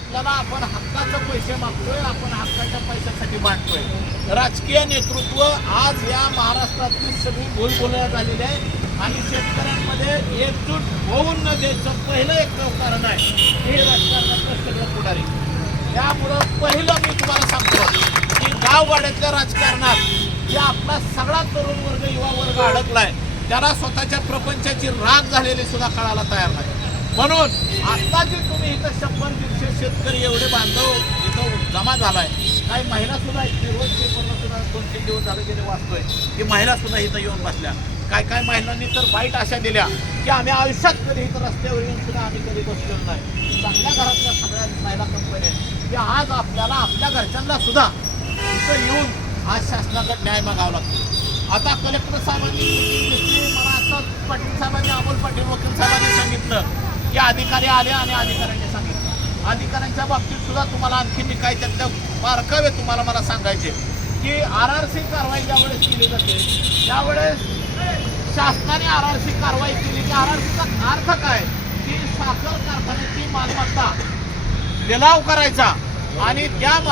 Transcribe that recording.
आपल्याला आपण हक्काचे पैसे मागतोय, आपण हक्काच्या पैशासाठी मांडतोय. राजकीय नेतृत्व आज या महाराष्ट्रातली सगळी भूलभुलया झालेली आहे आणि शेतकऱ्यांमध्ये एकजूट होऊन न द्यायचं पहिलं एक कारण आहे हे राजकारणातलं सगळं पुढारी. त्यामुळं पहिलं मी तुम्हाला सांगतो की गावगाड्यातल्या राजकारणात जे आपला सगळा तरुण वर्ग युवा वर्ग अडकलाय त्याला स्वतःच्या प्रपंचाची राग झालेली सुद्धा कळायला तयार नाही. म्हणून आता जे तुम्ही इथं 100-150 शेतकरी एवढे बांधव इथं जमा झालाय, काही महिला सुद्धा रोज पेपरला सुद्धा 2-3 दिवस झाले गेले वाचतोय की महिला सुद्धा इथं येऊन बसल्या. काय महिलांनी तर वाईट आशा दिल्या की आम्ही आयुष्यात कधी इथं रस्त्यावर येऊन सुद्धा आम्ही कधी बसलेलो नाही. चांगल्या घरातल्या सगळ्या महिला कंपन्या की आज आपल्याला आपल्या घरच्यांना सुद्धा इथं येऊन आज शासनाकडे न्याय मागावा लागतो. आता कलेक्टर साहेबांनी मला असं पाटील साहेबांनी अमोल पाटील वकील साहेबांनी सांगितलं की अधिकारी आले आणि अधिकाऱ्यांनी सांगितलं. अधिकाऱ्यांच्या बाबतीत सुद्धा तुम्हाला आणखी मी काय त्यातलं बारकावे तुम्हाला मला सांगायचे की RRC कारवाई ज्यावेळेस केली जाते त्यावेळेस शासनाने RRC कारवाई केली की RRCचा अर्थ काय की साखर कारखान्याची मालमत्ता लिलाव करायचा आणि त्या